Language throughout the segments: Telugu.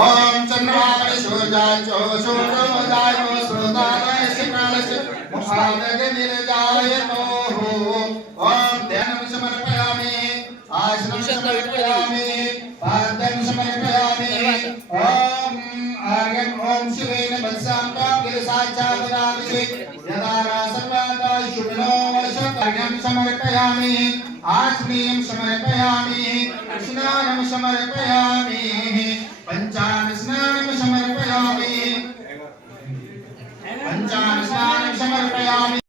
ओम चंद्रमाय सूर्याय च शुक्रमजाय श्रोताय शिप्रालस्य मुखादगनिर्जाय तो ओम ध्यानं समर्पयामि आसनं समर्पयामि पादं समर्पयामि ओम आर्यं ओम शिवेन वत्सां प्राप्तिसाक्षादनामि यदा सर्वदा शुभनो वर्षं समर्पयामि आचमनीं समर्पयामि स्नानं समर्पयामि पंचास्नानं समर्पयामि पंचास्नानं समर्पयामि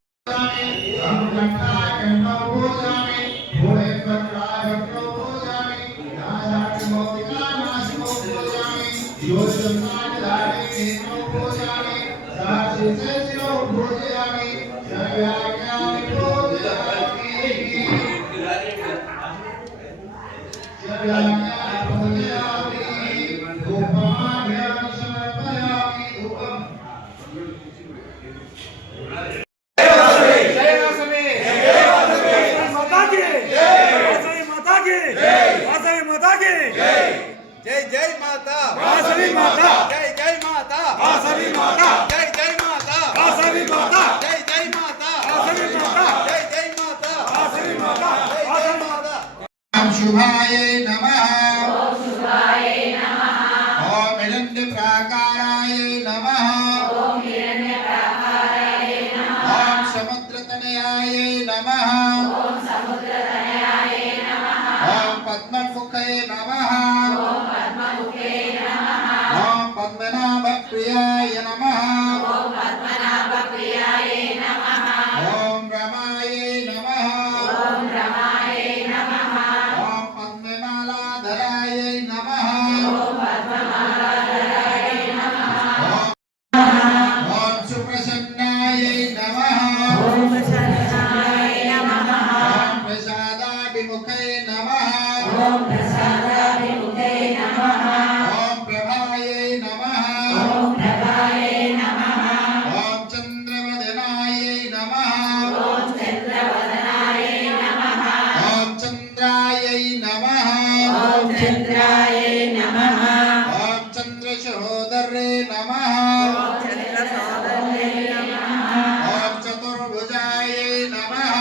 जय जय माता वासवी माता जय जय माता वासवी माता जय जय माता वासवी माता जय जय माता वासवी माता जय जय माता वासवी माता जय जय माता ओम शुभाय नमः ओम शुभाय नमः ओम हिरण्य प्राकाराय नमः ओम हिरण्य प्राकाराय नमः ओम समुद्र तनयाय नमः ओम समुद्र तनयाय नमः ओम पद्ममुखे नमः ओम पद्ममुखे नमः ओम पद्मनाभ प्रियाय नमः ओम पद्मनाभ प्रियाय नमः ओम रमाय नमः ओम रमाय नमः ओम पद्ममालाधराय नमः ओम पद्ममालाधराय नमः ओम सुप्रसन्नाय नमः ओम शरणाय नमः ओम प्रसादाभिमुखे नमः ओम प्रसादाभिमुखे नमः ओम प्रभाय नमः ओम प्रभाय नमः ओम चंद्रवदनाय नमः ओम चंद्रवदनाय नमः ओम चंद्राय नमः ओम चंद्राय नमः ओम चंद्रशोदरे नमः ओम चंद्रसोदरे नमः ओम चतुर्भुजाय नमः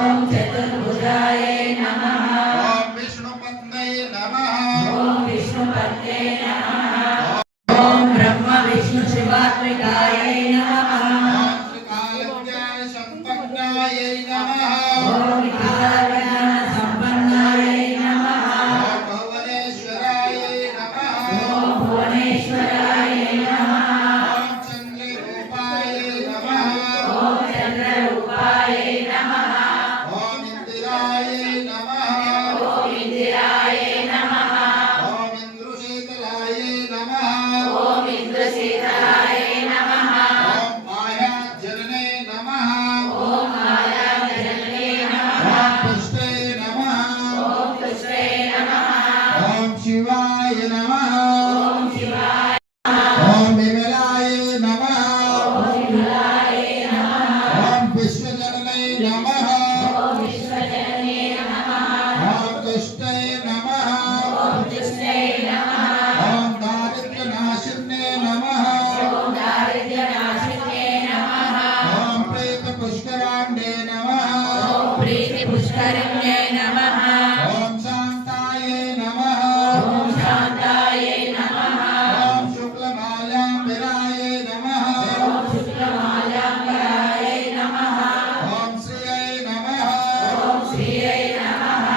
ओम चतुर्भुजाय नमः ओम विष्णुपत्ने नमः ओम विष्णुपत्ने नमः ओम ब्रह्म विष्णु शिवात्मिकाय नमः ओम त्रिकालज्ञान संपन्नाय नमः ओम विकालज्ञान संपन्नाय नमः ओम भुवनेश्वराय नमः ओम भुवनेश्वराय नमः ओम चंद्ररूपाय नमः ओम चंद्ररूपाय नमः ओम इंदिराय नमः ओम इंदिराय नमः ओम इंद्रशीतलाय नमः ओम इंद्रशीतलाय नमः ओम मायाजनने नमः ओम मायाजनने नमः ओम पुष्टे नमः ओम पुष्पे नमः ओम शिवाय नमः ओम शिवाय ओम विमलाय नमः ओम विमलाय नमः ओम विश्वजनने नमः ओम विश्वजनने नमः ओम तुष्टे नमः ओम तुष्टे नमः ओम दारिद्र्यनाशिने नमः ओम दारिद्र्यनाशिने नमः ओम प्रेतपुष्कराण्डे नमः ओम प्रीतिपुष्करण्ये नमः ओम शान्ताय नमः ओम शान्ताय नमः ओम शुक्लमाल्याम्बराय नमः ओम शुक्लमाल्याम्बराय नमः ओम श्रियै नमः ओम श्रियै नमः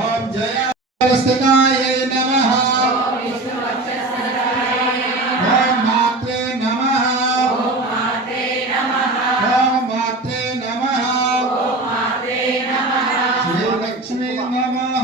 ओम जयास्थिताय नमः ओम विष्णुवक्षस्थलाय नमः ओम मात्रे नमः ओम माते नमः ओम मात्रे नमः ओम माते नमः श्री लक्ष्मी नमः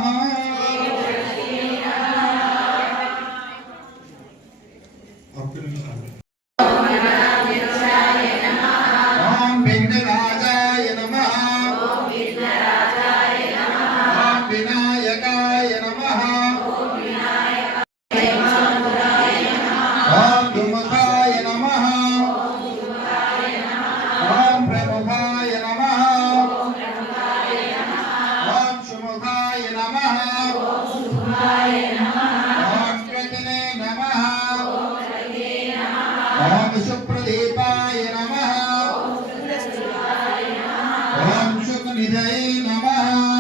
नमः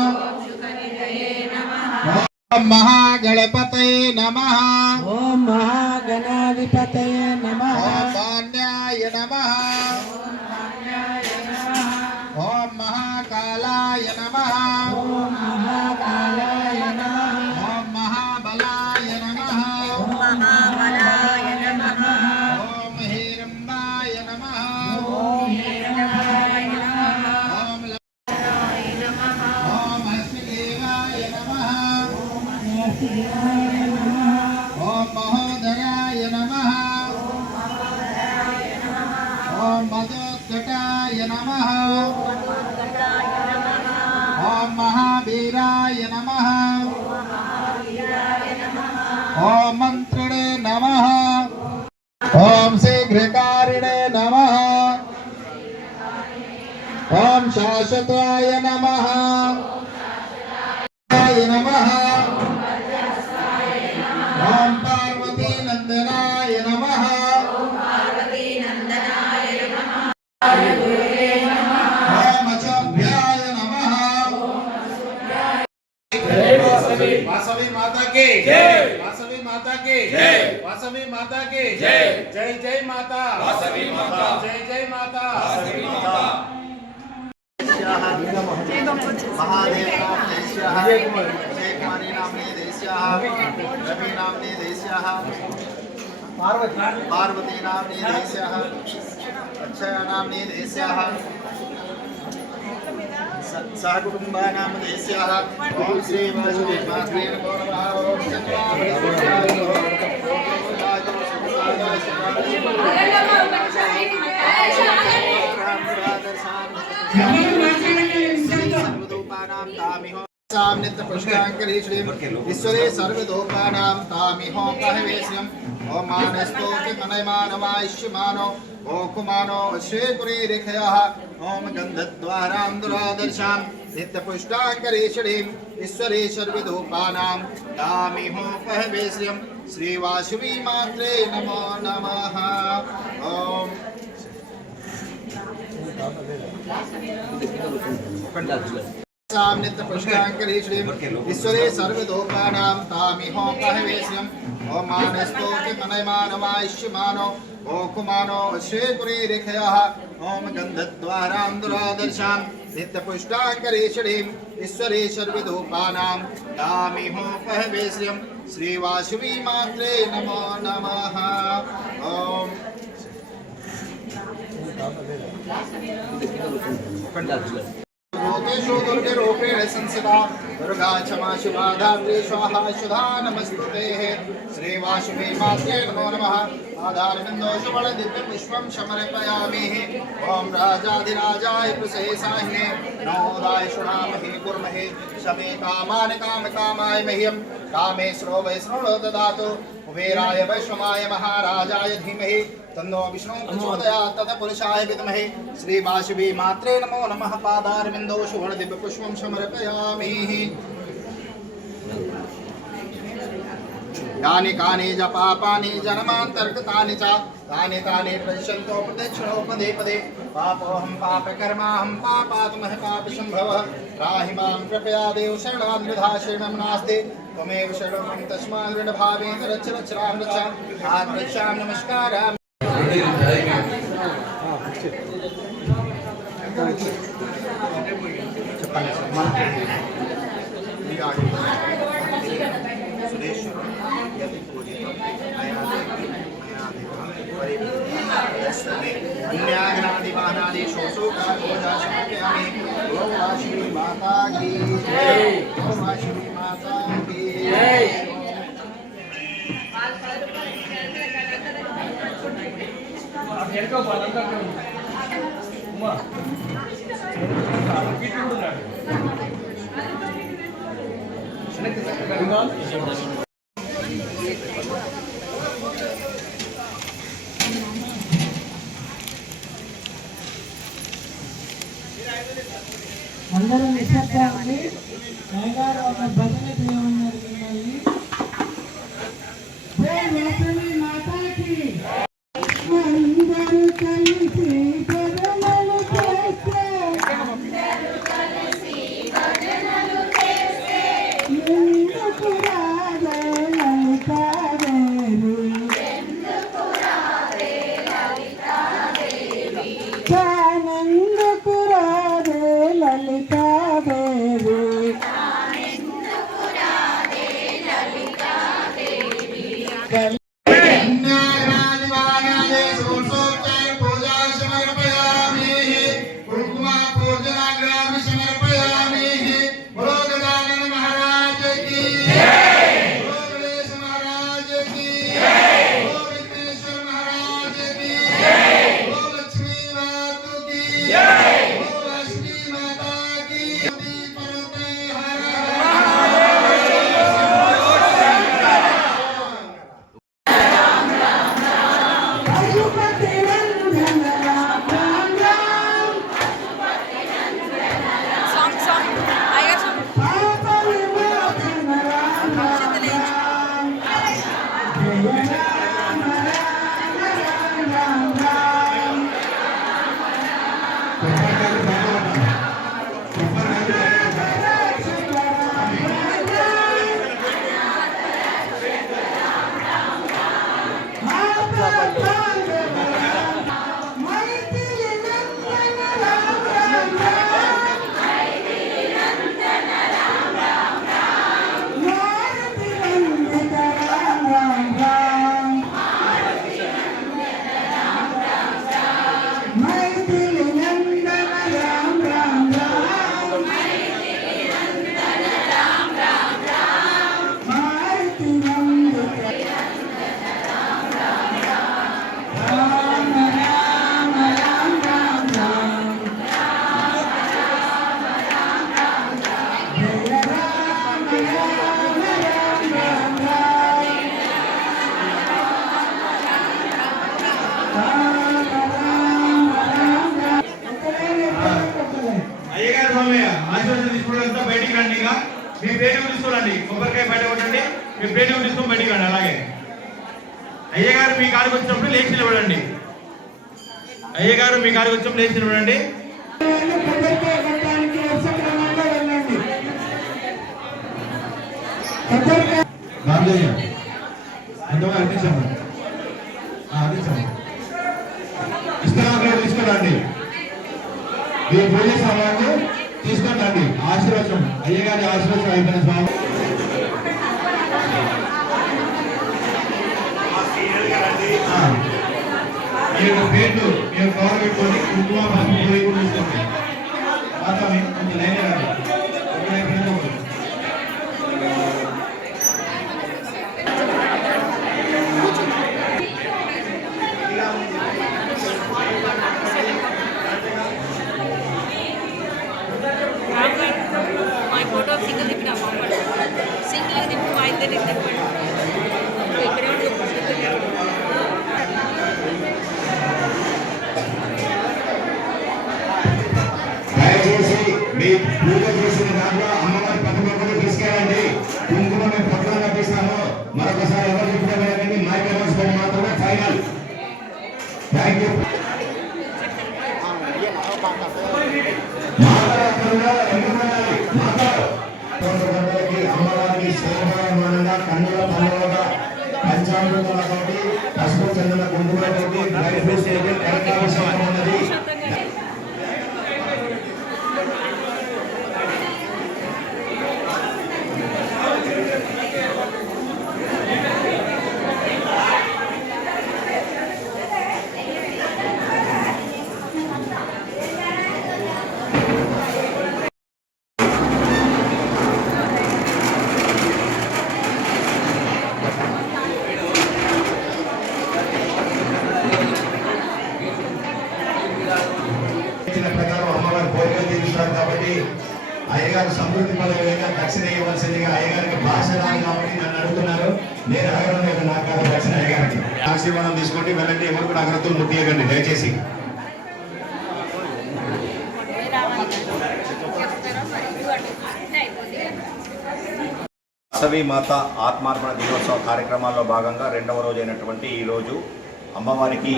ओम शुकनिधये नमः ओम महागणपतये नमः ओम महागणाधिपतये नमः ओम मान्याय नमः ओम महाकालाय नमः ओम महाकालाय नमः ओम महाबलाय नमः ओम महाबलाय नमः ओम हिरण्माय नमः ओम हिरण्याय नमः ओम शिवाय नमः ओम हस्तिदेवाय नमः वासुदेवाय नमः ओम महोदराय नमः ओम मधुकटाय नमः ओम महावीराय नमः ओम मंत्रिणे नमः ओम शीघ्रकारिणे नमः ओम शाश्वताय नमः नमः ओम पार्वती नंदनाय नमः पार्वती नंदनाय नमः ओम अचभ्याय नमः वासवी माता की जय वासवी माता की जय वासवी माता की जय जय जय माता वासवी माता जय जय माता वासवी माता महादेव नाम्ने शेखमारी नाम्ने देश्याः रवि नाम्ने देश्याः पार्वती नाम्ने देश्याः अक्षया नाम्ने देश्याः सहकुटुम्बानां देश्याः ॐ श्री वासुदेवाय नमो नमः ॐ चन्द्राय नित्य पुष्टांकरी श्री ईश्वरे सर्वदोपानां तामिहो कहवे श्रियम् ओम मानस्तो के मनयमानमायुष्यमानो ओकुमानो श्रीपुरी रिखयः ओम गन्धद्वारां दुरादर्शां नित्य पुष्टांकरी श्री ईश्वरे सर्वदोपानां तामिहो कहवे श्रियम् श्री वासवी मात्रे नमो नमः ओम नित्य पुष्टांकरी श्री ईश्वरे सर्वदोपानां तामिहो कहवे श्रियम् ओम मानस्तो के मनयमानमायुष्यमानो ओकुमानो श्रीपुरी रिखयः ओम गन्धद्वारां दुरादर्शां नित्य पुष्टांकरी श्री ईश्वरे सर्वदोपानां तामिहो कहवे श्रियम् श्री वासवी मात्रे नमो नमः ओम भूतेषु दुर्गरूपेण संस्थिता दुर्गा क्षमा शिवा धात्री स्वाहा सुधा नमस्तुते श्रीवासवी मात्रे नमो नमः आधारबिन्दो सुवर्ण दिव्य पुष्पं समर्पयामि ओम राजाधिराजाय प्रसेसाहिने नमोदाय शृणामहे कुर्महे समे कामान् कामकामाय मह्यं कामेश्वरो वैष्णवो ददातु कुबेराय वैष्णवाय महाराजाय धीमहि तन्नो विष्णु प्रचोदयात् तत्पुरुषाय विद्महे श्री वासवी मात्रे नमो नमः पादारविन्दौ सुवर्ण दिव्य पुष्पं समर्पयामि यानि कानि च पापानि जन्मान्तर्गतानि च तानि तानि प्रदिशन्तो प्रदक्षिणो पदे पदे पापोऽहं पापकर्माहं पापात्मः पापसम्भवः त्राहि मां कृपया देव शरणान्विधा शरणं नास्ति त्वमेव शरणं तस्मात् ऋणभावेन रक्ष रक्षां रक्ष आत्मरक्षां नमस्कारामि माता की माता की అందరూ నిశ్శబ్దాన్ని అయ్యగారు ఒక భజన చేయమన్నారు మిమ్మల్ని. జై వాసవి మాతాకి. అందరూ కలిసి పరమను చేస్తే తానెందుకు రాదే లలితాదేవి కన్యారాజమానాయ సోత్సోపచార పూజా సమర్పయామి కుంకుమ పూజనాగ్రామి సమర్పయామి బోలో గజానన మహారాజ్ కి జై బోలో గణేశ మహారాజ్ కి జై బోలో విఘ్నేశ్వర మహారాజ్ కి జై బోలో లక్ష్మీ మాతా की జై బోలో లక్ష్మీ మాతా की పర్వతే హర పశుపతి నందన రామ రామ పాప విమోచన రామ రామ జయ రామ రామ రామ రామ అయ్యగారు స్వామి ఆశీర్వాదం తీసుకోవడంతో బయటికి రండి. ఇక మీ ప్లేట్ తీసుకోండి, కొబ్బరికాయ బయట కొట్టండి, మీ ప్లేట్ తీసుకొని బయటికి రండి. అలాగే అయ్యగారు మీ కాడికి వచ్చినప్పుడు లేచి నిలబడండి. అయ్యగారు మీ కాడికి వచ్చినప్పుడు లేచి నిలబడండి. తీసుకురండి మీ పూజ సామాన్లు తీసుకురండి. ఆశీర్వచనం అయ్యగారి ఆశీర్వచనం అయిపోయిన స్వామి మీ యొక్క పేర్లు మీ యొక్క కవర్ పెట్టుకొని కుంకుమ పసుపు పోయి కూడా తీసుకోండి. మాత్రమే కొంచెం లైన్ రండి. my photo of single dip na mama single dip ma idde dip ikkade undu దయచేసి మీ పూజ చేసిన దాంట్లో అమ్మవారి పట్టుబొమ్మలు తీసుకెళ్ళండి. కుంకుమ మేము పట్టులో కట్టిస్తాము. మరొకసారి ఎవరు చెప్పినా వెళ్ళండి. మైక్ అనౌన్స్మెంట్ మాత్రమే ఫైనల్. Thank you. అమ్మవారికి శోభాయమానంగా కన్నుల పండుగగా పంచామృతాలతోటి పసుపు చందన కుంకుమతోటి డ్రై ఫ్రూట్స్ తోటి కనకాభిషేకం ఉన్నది. ప్రకారం అమ్మవారి కోరికలు తీరుస్తారు కాబట్టి అయ్యగారు సమృద్ధి పదవిగా దక్షిణ ఇవ్వాల్సిందిగా అయ్యగారికి భాష రాదు కాబట్టి నన్ను అడుగుతున్నారు. నేను అడగడం లేదు, నాకు కాదు దక్షిణ అయ్యగారికి. ఆశీర్వాదం తీసుకోండి, వెళ్ళండి. ఎవరు కూడా అగ్రతులు ముట్టియకండి దయచేసి. వాసవి మాత ఆత్మార్పణ దినోత్సవ కార్యక్రమాల్లో భాగంగా రెండవ రోజు అయినటువంటి ఈరోజు అమ్మవారికి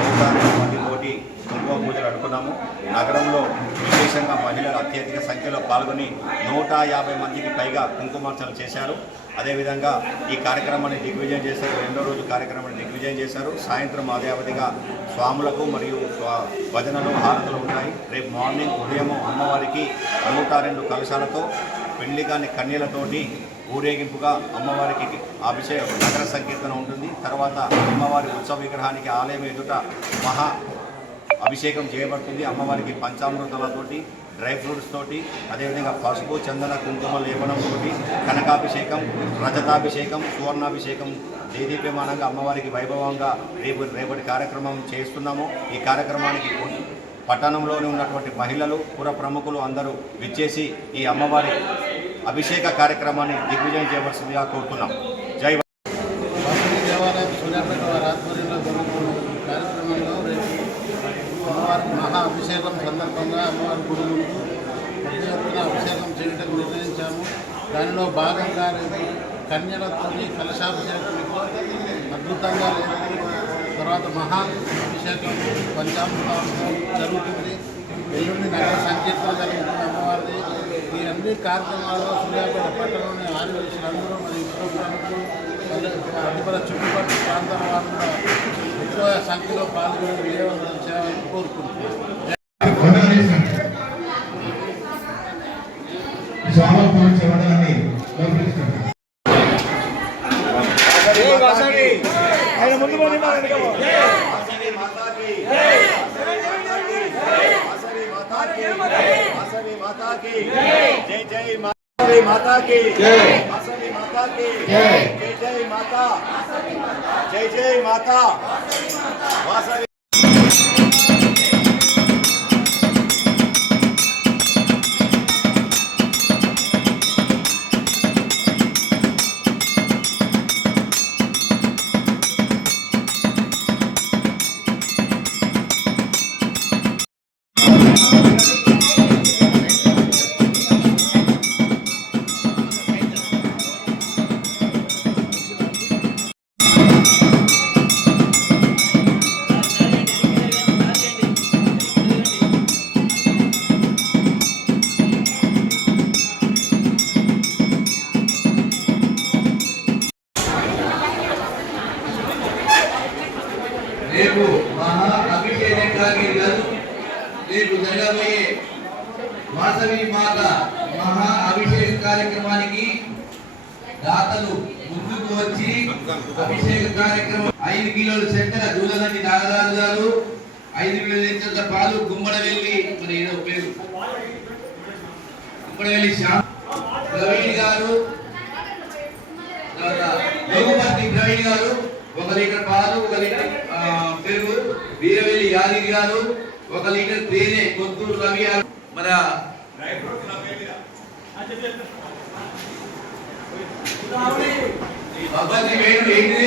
102 మందితోటి కుంకుమ పూజలు అనుకున్నాము. నగరంలో విశేషంగా మహిళలు అత్యధిక సంఖ్యలో పాల్గొని 150 మందికి పైగా కుంకుమార్చనలు చేశారు. అదేవిధంగా ఈ కార్యక్రమాన్ని దిగ్విజయం చేశారు. రెండో రోజు కార్యక్రమాన్ని దిగ్విజయం చేశారు. సాయంత్రం అదేవిధంగా స్వాములకు మరియు భజనలు హారతులు ఉంటాయి. రేపు మార్నింగ్ ఉదయం అమ్మవారికి 102 కలశాలతో పెళ్లి కాని కన్యలతోటి ఊరేగింపుగా అమ్మవారికి అభిషేకం నగర సంకీర్తన ఉంటుంది. తర్వాత అమ్మవారి ఉత్సవ విగ్రహానికి ఆలయం ఎదుట మహా అభిషేకం చేయబడుతుంది. అమ్మవారికి పంచామృతాలతోటి డ్రై ఫ్రూట్స్ తోటి అదేవిధంగా పసుపు చందన కుంకుమ లేపనంతో కనకాభిషేకం రజతాభిషేకం సువర్ణాభిషేకం దేదీప్యమానంగా అమ్మవారికి వైభవంగా రేపటి కార్యక్రమం చేస్తున్నాము. ఈ కార్యక్రమానికి పట్టణంలోనే ఉన్నటువంటి మహిళలు పుర ప్రముఖులు అందరూ విచ్చేసి ఈ అమ్మవారి అభిషేక కార్యక్రమాన్ని దిగ్విజయం చేయవలసిందిగా కోరుతున్నాం. జై దేవాలయం సూర్యాపేట వారి ఆధ్వర్యంలో జరుగుతున్న కార్యక్రమంలో రేపు అమ్మవారికి మహా అభిషేకం సందర్భంగా అమ్మవారి గుడి ముందు పెద్ద ఎత్తున అభిషేకం చేయడం నిర్ణయించాము. దానిలో భాగంగా రేపు కన్యలతో కలశాభిషేకం అద్భుతంగా తర్వాత మహా అభిషేకం పంచామృతాలతో జరుగుతుంది. ఎల్లుండి నగర సంకీర్తన జరుగుతుంది అమ్మవారిది. ఈ అన్ని కార్యక్రమాల్లో సూర్యాపేట పట్టణంలోని ఆదివాసులందరూ మరియు ఇతర ప్రముఖులు అధిపత చుట్టుపక్కల ప్రాంతాల వారు కూడా ఎక్కువ సంఖ్యలో పాల్గొని విజయవంతం చేయాలని కోరుకుంటున్నాను. జై జై మాతా की जय वासवी माता की जय जय जय माता जय जय माता वासवी రేపు మహా అభిషేకానికి గారు రేపు జరగబోయే వాసవి మాత మహా అభిషేక కార్యక్రమానికి దాతలు ముందుకు వచ్చి అభిషేక కార్యక్రమం 5 కిలోల చక్కెర దూలదండి నాగరాజు గారు 5,000 లీటర్ల పాలు గుమ్మడవెల్లి మరి ఏదో పేరు గుమ్మడవెల్లి శ్యామ్ ప్రవీణ్ గారు రఘుపతి ప్రవీణ్ గారు 1 లీటర్ పాలు 1 లీటర్ పెరుగు వీరవెల్లి యాదగిరి గారు 1 లీటర్ తేనె కొత్తూరు రవి గారు మన అబ్బాయి వేణు ఏంటి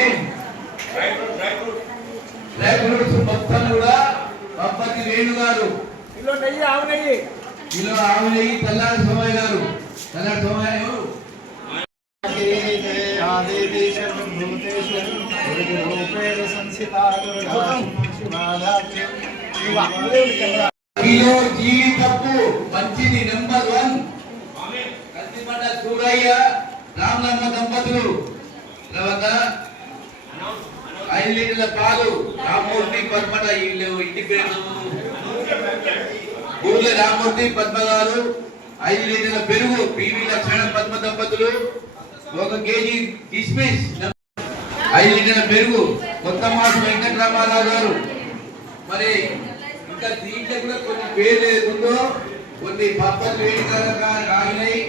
డ్రై ఫ్రూట్స్ మొత్తం కూడా అబ్బాయి వేణు గారు కిలో ఆవు నెయ్యి తల్లారి సోమయ్య గారు తల్లారి సోమయ్య ఎవరు కిలో జీడిపప్పు మంచిది నెంబర్ 1 కందిపండ సూరయ్య రామలమ్మ దంపతులు తర్వాత 5 లీటర్ల పాలు రామూర్తి పద్మట ఇంటికి ఊర్ల రామూర్తి పద్మ గారు 5 లీటర్ల పెరుగు పివి లక్ష్మణ పద్మ దంపతులు 1 కేజీ కిస్మిస్ 5 లీటర్ల పెరుగు కొత్త మాసు వెంకటరామారావు గారు మరి ఇంకా దీంట్లో కూడా కొన్ని పేర్లు ఏదో కొన్ని పబ్బలు వేడి ఆగినాయి.